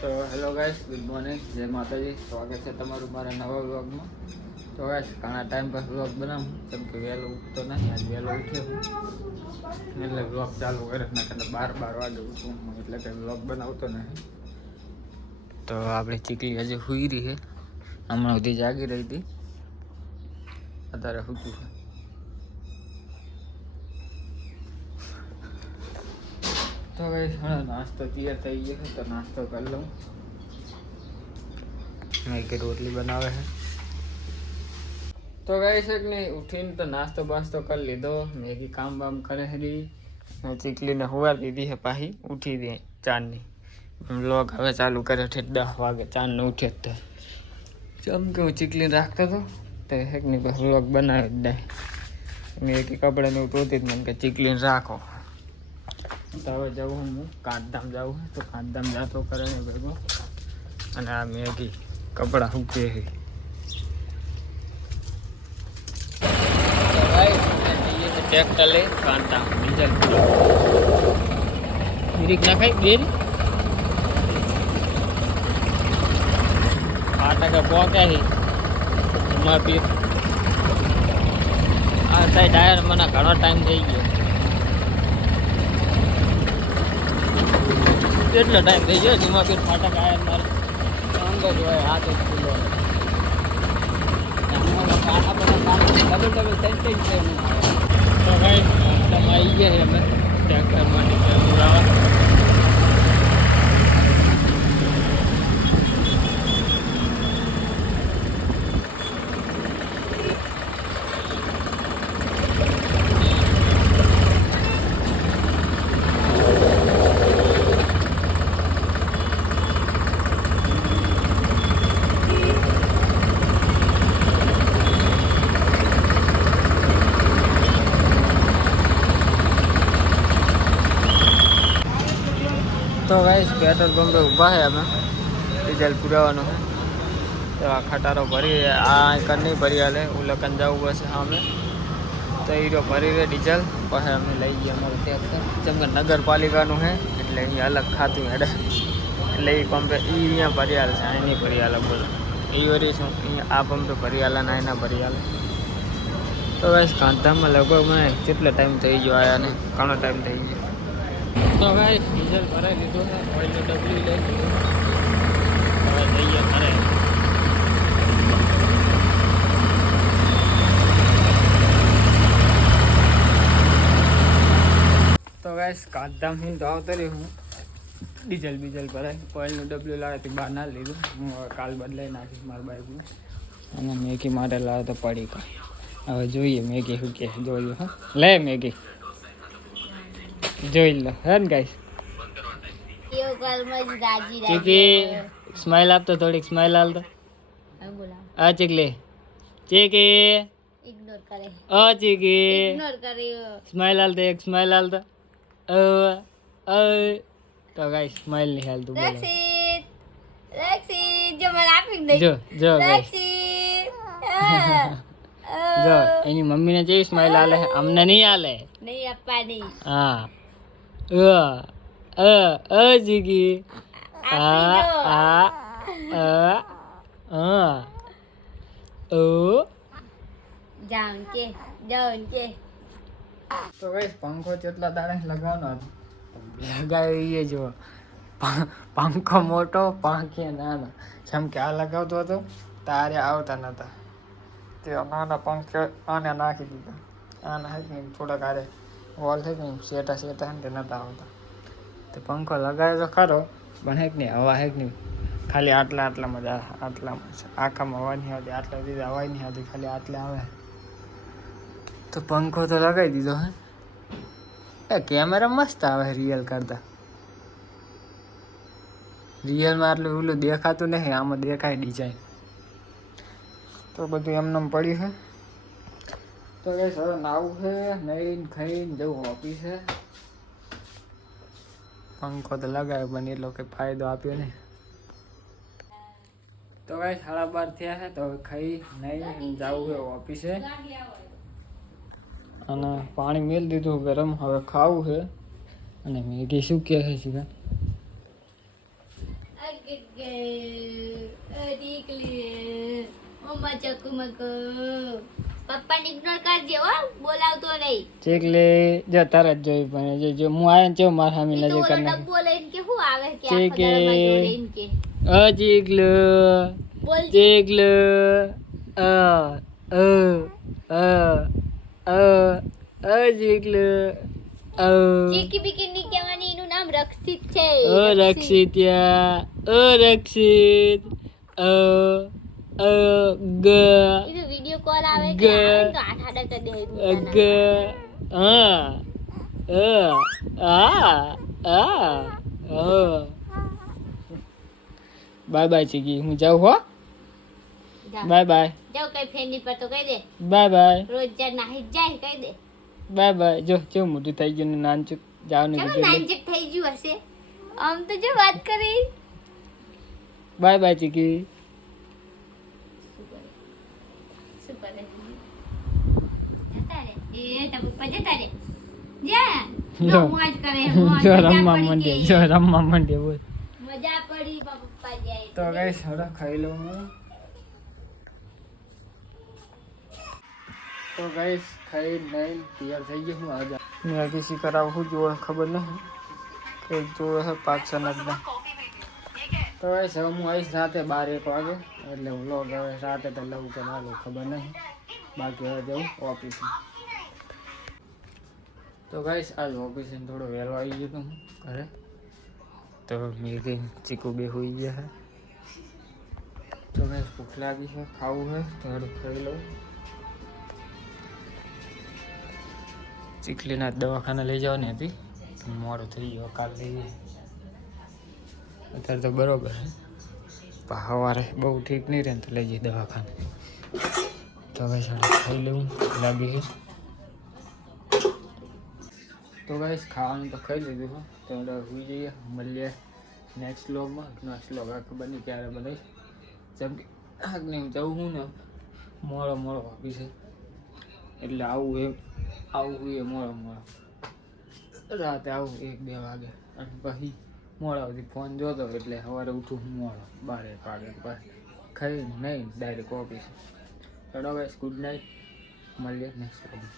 તો hello guys, good morning, જય માતાજી. સ્વાગત છે તમારું મારા નવા વ્લોગમાં. તો ગાઈસ ઘણા ટાઈમ પર વ્લોગ બનાવું, કેમ કે વહેલો ઉઠતો નથી. આજ વહેલો ઉઠ્યો એટલે વ્લોગ ચાલુ કરે ને, 12 વાગે ઉઠું એટલે કે વ્લોગ બનાવતો નથી. તો આપણી ચીકલી આજે સૂઈ રહી છે, હમણાં સુધી જાગી રહી હતી, અત્યારે સૂતું છે. તો ગાઈસ હા, નાસ્તો તૈયાર થઈ ગયો છે, તો નાસ્તો કરી લઉં. મેગી રોટલી બનાવે છે. તો ગાઈસ એક નહીં ઉઠીને તો નાસ્તો બાસ્તો કરી લીધો. મેગી કામ બામ કરે છે. ચીકલીને હુવા દીધી છે, પાછી ઉઠી દે ચાંદની વ્લોગ હવે ચાલુ કરે છે 10 વાગે. ચાંદને ઉઠે જ જેમ કે હું ચીકલીને રાખતો હતો તો એક નહીં બસ વ્લોગ બનાવી જ દે. મેગી કપડાને એવું ધોતી જ મને કે ચીકલીને રાખો. તો હવે જવું હું કાંતધામ જાઉં, તો કાંતધામ જાતો કરે ને ભેગો. અને આ મેગી કપડાં સૂકે છે. ટ્રેક્ટર લઈ કાંતધામ ડીઝલ બ્રેક નાખાય બેન 8 પહોંચ્યા છે ઉમાપીર. આ સાઈડ ટાયર મને ઘણો ટાઈમ થઈ ગયો. કેટલો ટાઈમ થઈ ગયો ઉમાપીર ફાટક આયર મારે અંગ જ હોય, હાથ જ ખુલ્લો ડબલ થઈ છે. તો ભાઈ તમે આવી ગયા છે, અમે ટ્રેક્ટર માટે પુરાવા. તો ગાઈસ પેટ્રોલ પંપે ઊભા છે, અમે ડીઝલ પુરાવાનું છે. તો આ ખટારો ભરી આ કર નહીં ભરી હાલે, ઉલકન જવું પડશે સામે. તો હીરો ભરી રહે ડીઝલ, પછી અમે લઈ ગયા અમારું ટ્રેક્ટર. જેમ કે નગરપાલિકાનું છે એટલે અહીંયા અલગ ખાતું હેડે, એટલે એ પંપે એ અહીંયા ભરી હાલે છે, અહીં નહીં ભરી હાલે. બોલો એ વરી શું અહીંયા આ પંપે ભરી હાલે ને એના ભરી હાલે. તો ગાઈસ કાંતધામમાં લગભગ મને કેટલો ટાઈમ થઈ ગયો આયા ને, ઘણો ટાઈમ થઈ ગયો. તો ગાઈસ ડીઝલ ભરાઈ લીધું છે, ઓઇલનું ડબલું લઈ લીધું, હવે જઈએ ઘરે. તો ગાઈસ કાંતધામથી તો આવતો રહ્યો હું, ડીઝલ બીઝલ ભરાય, ઓઇલનું ડબલું લાવે બહાર ના લીધું. હું હવે કાલ બદલાઈ નાખીશ મારા બાઇકનું. અને મેગી માટે લાવે તો પડી કાંઈ. હવે જોઈએ મેગી શું કે જોઈએ. હા લે મેગી જોઈ લો હે ને ગાઈસ. ચીકી સ્માઈલ આપતો, થોડીક સ્માઈલ હાલતો. આ ચીકલી ચીકી ઇગ્નોર કરે. ઓ ચીકી ઇગ્નોર કરે. સ્માઈલ હાલતો, એક સ્માઈલ હાલતો. તો ગાઈસ સ્માઈલ નહીં હાલતું. રક્ષિત રક્ષિત જો મને આપી દે. જો જો રક્ષિત જો એની મમ્મીને જેવી સ્માઈલ હાલે, અમને નહીં હાલે. નહીં આપવાની. હા જીગી તો ગાઈસ પંખો કેટલા દાડે લગાવવાનો લગાવી જો. પંખો મોટો, પાંખે નાના. જેમ કે આ લગાવતો હતો તારે આવતા નતા, તે નાના પંખે આને નાખી દીધા. આના હે ને થોડાક આરે વોલ છે ને સેટા સેટા ને નતા આવતા. તો પંખો લગાવ્યો તો ખરો, પણ હેક નહીં હવા હેક નહીં, ખાલી આટલામાં જ આટલામાં આખામાં હવા નહીં આવતી, આટલા સુધી હવા નહીં આવતી, ખાલી આટલે આવે. તો પંખો તો લગાવી દીધો હે. એ કેમેરા મસ્ત આવે રિયલ કરતા. રિયલમાં આટલું ઓલું દેખાતું નહીં, આમાં દેખાય ડિઝાઇન. તો બધું એમને પડ્યું છે. તો ગાઈસ હવે નાવું છે, નહીં ખાઈને જવું ઓફિસે. પંખો તો લગાવ્યો પણ એટલો કંઈ ફાયદો આપ્યો નહીં. તો ગાઈસ 12:30 થયા છે, તો હવે ખાઈ નહીં જવું છે ઓફિસે. અને પાણી મેળ દીધું ગરમ, હવે ખાવું છે. અને મેગી શું કહે છે સીધા પપ્પા ને ઇગ્નોર કરજે હો, બોલાવતો નહીં. ચીકલી જો તરત જોઈ પણ જો જો હું આયા ને મારા સામે નજર કરી નાખી. ડબ્બો લઈને કે શું આવે કે આખો દરમાં જોડે એમ કે ચીકલો બોલ ચીકલો ચીકલો ચીકી બીકી ની કહેવાની, એનું નામ રક્ષિત છે. રક્ષિત્યા રક્ષિત એનો વિડિયો કોલ આવે કે આવે તો આઠ આડા કરી દે. બાય બાય ચીકી, હું જાઉં હો. Bye bye. જાવ કઈ ફેની પર તો કહી દે બાય બાય. રોજ જા નાહી જાય કહી દે બાય બાય. જો કેવું મોટું થઈ ગયું ને નાનચુક જાવ ને કેમ નાનચક થઈ ગયું હશે? આમ તો જો વાત કરી. બાય બાય ચીકી. શું કરે જતા રે એ તો પપ્પા જતા રે જા જો મોજ કરે મોજ. જો રમવા માંડે, જો રમવા માંડે બોલ. મજા પડી પપ્પા જાય તો ગાઈસ હવે ખાઈ લઉં હું. તો ગાઈસ ખાઈ નહીં તૈયાર થઈ ગયું હું આજે મેં કિસી કરાવું જોવે ખબર નહીં કે જોવે છે પાકશન જ ના. તો ગાઈસ હવે હું આવીશ રાતે 12-1 વાગે એટલે વ્લોગ હવે રાતે તો લઉં કે ના લઉં ખબર નહીં, બાકી હવે જવું ઓફિસે. તો ગાઈસ આજ ઓફિસે થોડો વહેલો આવી ગયો તો હું ઘરે. તો મેં ચીકુ બે હોઈ ગયા है. તો ગાઈસ ભૂખ લાગી છે, ખાવું है તો થોડું ખાઈ લઉં. ચીકલીના દવાખાને લઈ જવાની હતી, મોડું થઈ ગયો, કાલ લઈ જઈએ. અત્યારે તો બરોબર છે, પણ સવારે બહુ ઠીક નહીં રહે તો લઈ જઈએ દવાખાને. તો હવે સાડા ખાઈ લઉં, લાગી છે. તો ગાઈસ ખાવાનું તો ખાઈ લીધું છે, તો હવે સુઈ જઈએ. મળીએ નેક્સ્ટ વ્લોગમાં. નેક્સ્ટ વ્લોગ ખબર નહીં ક્યારે બનાવીશ, જેમ કે આગને હું જવું હું ને મોડો વાપી છે એટલે આવું એ મોડો રાતે આવું 1-2 વાગે, અને પછી મોડા સુધી ફોન જોતો એટલે સવારે ઉઠું મોડો 12-1 વાગે. પછી ખાઈ નહીં ડાયરેક્ટ ઓફિસ. ચલો ગાઈસ ગુડ નાઇટ, મળીએ નેક્સ્ટ વ્લોગમાં.